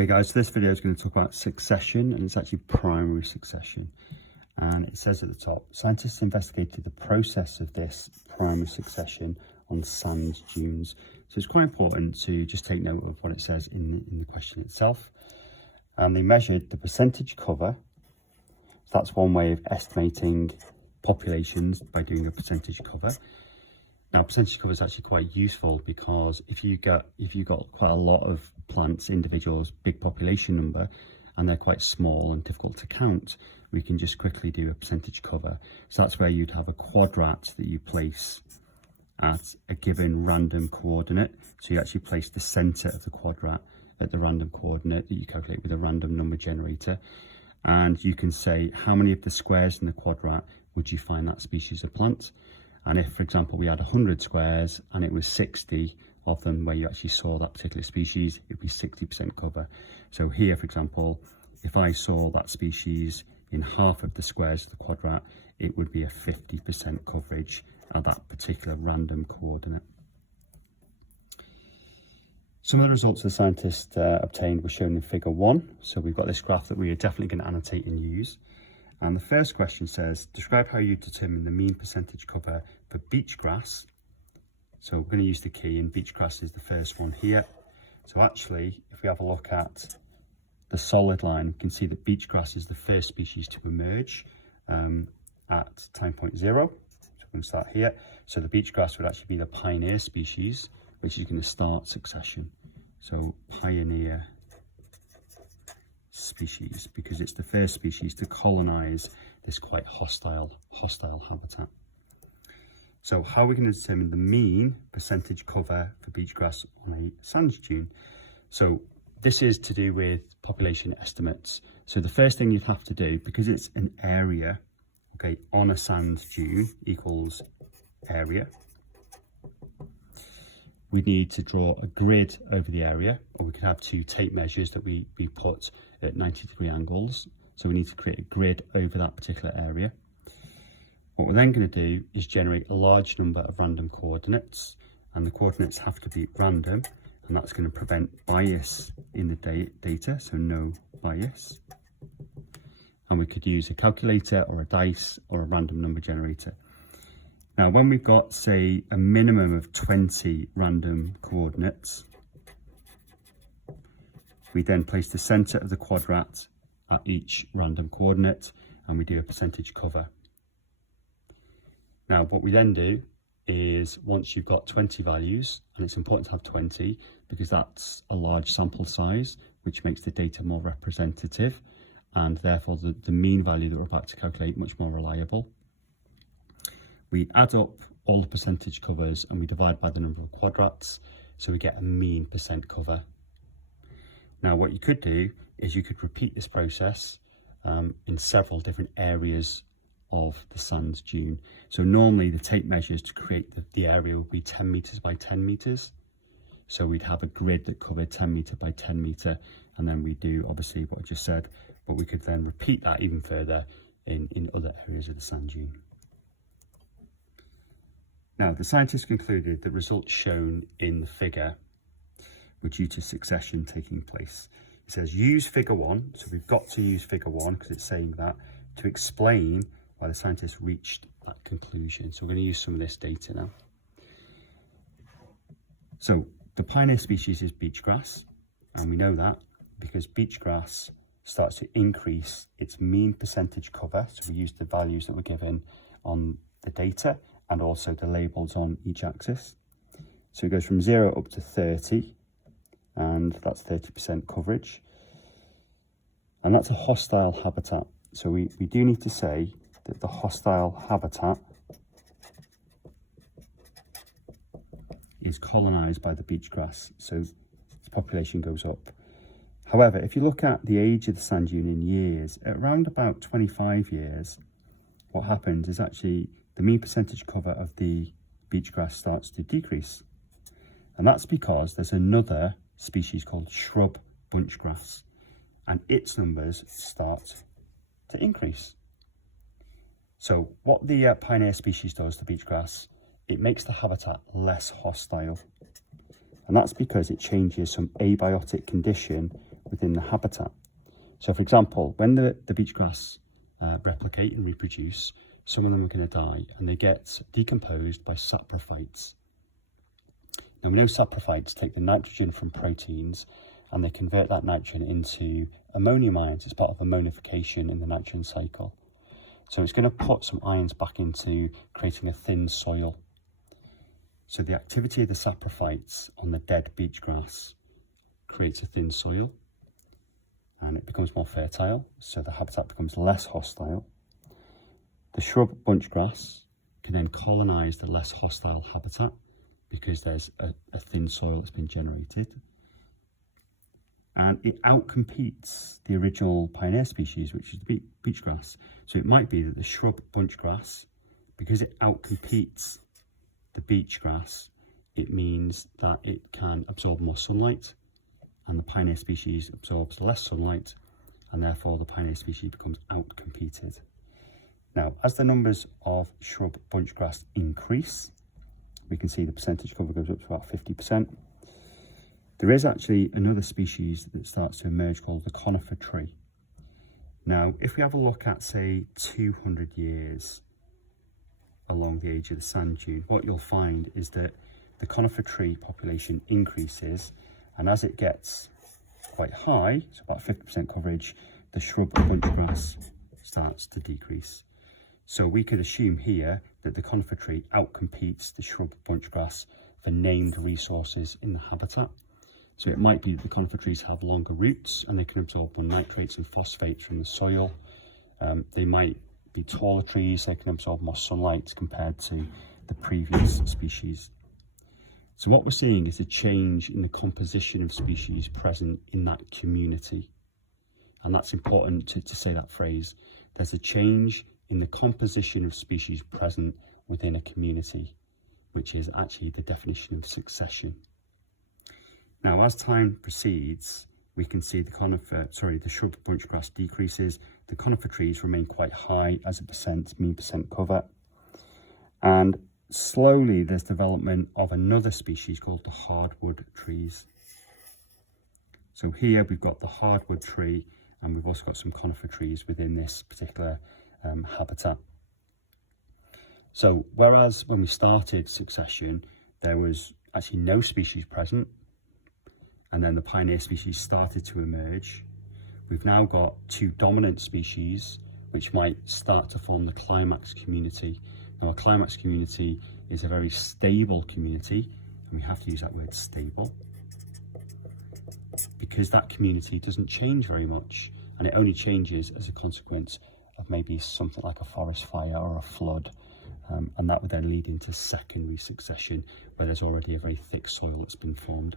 Okay guys, so this video is going to talk about succession, and it's actually primary succession. And it says at the top, scientists investigated the process of this primary succession on sand dunes. So it's quite important to just take note of what it says in the question itself. And they measured the percentage cover. So that's one way of estimating populations, by doing a percentage cover. Now, percentage cover is actually quite useful because if you've got quite a lot of plants, individuals, big population number, and they're quite small and difficult to count, we can just quickly do a percentage cover. So that's where you'd have a quadrat that you place at a given random coordinate. So you actually place the center of the quadrat at the random coordinate that you calculate with a random number generator. And you can say how many of the squares in the quadrat would you find that species of plant. And if, for example, we had 100 squares and it was 60 of them where you actually saw that particular species, it'd be 60% cover. So here, for example, if I saw that species in half of the squares of the quadrat, it would be a 50% coverage at that particular random coordinate. Some of the results the scientists obtained were shown in figure 1. So we've got this graph that we are definitely going to annotate and use. And the first question says, describe how you determine the mean percentage cover for beach grass. So we're going to use the key, and beach grass is the first one here. So actually, if we have a look at the solid line, we can see that beach grass is the first species to emerge at time point 0. So we're going to start here. So the beach grass would actually be the pioneer species, which is going to start succession. So pioneer species, because it's the first species to colonize this quite hostile habitat. So how are we going to determine the mean percentage cover for beach grass on a sand dune? So this is to do with population estimates. So the first thing you have to do, because it's an area, okay, on a sand dune equals area, we need to draw a grid over the area, or we can have two tape measures that we put at 90-degree angles. So we need to create a grid over that particular area. What we're then going to do is generate a large number of random coordinates, and the coordinates have to be random, and that's going to prevent bias in the data, so no bias. And we could use a calculator or a dice or a random number generator. Now, when we've got, say, a minimum of 20 random coordinates, we then place the center of the quadrat at each random coordinate, and we do a percentage cover. Now, what we then do is, once you've got 20 values, and it's important to have 20 because that's a large sample size, which makes the data more representative, and therefore the mean value that we're about to calculate much more reliable. We add up all the percentage covers and we divide by the number of quadrats, so we get a mean percent cover. Now, what you could do is you could repeat this process in several different areas of the sand dune. So normally the tape measures to create the area would be 10 meters by 10 meters. So we'd have a grid that covered 10 meter by 10 meter, and then we do obviously what I just said, but we could then repeat that even further in other areas of the sand dune. Now, the scientists concluded the results shown in the figure were due to succession taking place. It says use figure 1, so we've got to use figure 1 because it's saying that, to explain why the scientists reached that conclusion. So we're going to use some of this data now. So the pioneer species is beach grass, and we know that because beach grass starts to increase its mean percentage cover. So we use the values that were given on the data and also the labels on each axis. So it goes from 0 up to 30, and that's 30% coverage. And that's a hostile habitat. So we do need to say that the hostile habitat is colonized by the beach grass, so its population goes up. However, if you look at the age of the sand dune in years, at around about 25 years, what happens is actually the mean percentage cover of the beach grass starts to decrease. And that's because there's another species called shrub bunch grass, and its numbers start to increase. So what the pioneer species does, the beach grass, it makes the habitat less hostile. And that's because it changes some abiotic condition within the habitat. So for example, when the beach grass replicate and reproduce, some of them are going to die and they get decomposed by saprophytes. Now we know saprophytes take the nitrogen from proteins and they convert that nitrogen into ammonium ions as part of ammonification in the nitrogen cycle. So it's going to put some ions back into creating a thin soil. So the activity of the saprophytes on the dead beach grass creates a thin soil and it becomes more fertile, so the habitat becomes less hostile. The shrub bunch grass can then colonise the less hostile habitat because there's a thin soil that's been generated. And it outcompetes the original pioneer species, which is the beach grass. So it might be that the shrub bunch grass, because it outcompetes the beach grass, it means that it can absorb more sunlight, and the pioneer species absorbs less sunlight, and therefore the pioneer species becomes outcompeted. Now, as the numbers of shrub bunch grass increase, we can see the percentage cover goes up to about 50%. There is actually another species that starts to emerge called the conifer tree. Now, if we have a look at, say, 200 years along the age of the sand dune, what you'll find is that the conifer tree population increases, and as it gets quite high, so about 50% coverage, the shrub bunch grass starts to decrease. So we could assume here that the conifer tree outcompetes the shrub bunch grass for named resources in the habitat. So it might be that the conifer trees have longer roots and they can absorb more nitrates and phosphates from the soil. They might be taller trees, they can absorb more sunlight compared to the previous species. So what we're seeing is a change in the composition of species present in that community. And that's important to say that phrase. There's a change in the composition of species present within a community, which is actually the definition of succession. Now, as time proceeds, we can see the shrub bunch grass decreases. The conifer trees remain quite high as a mean percent cover. And slowly there's development of another species called the hardwood trees. So here we've got the hardwood tree, and we've also got some conifer trees within this particular habitat. So whereas when we started succession, there was actually no species present, and then the pioneer species started to emerge, we've now got two dominant species which might start to form the climax community. Now, a climax community is a very stable community, and we have to use that word stable, because that community doesn't change very much, and it only changes as a consequence of maybe something like a forest fire or a flood, and that would then lead into secondary succession, where there's already a very thick soil that's been formed.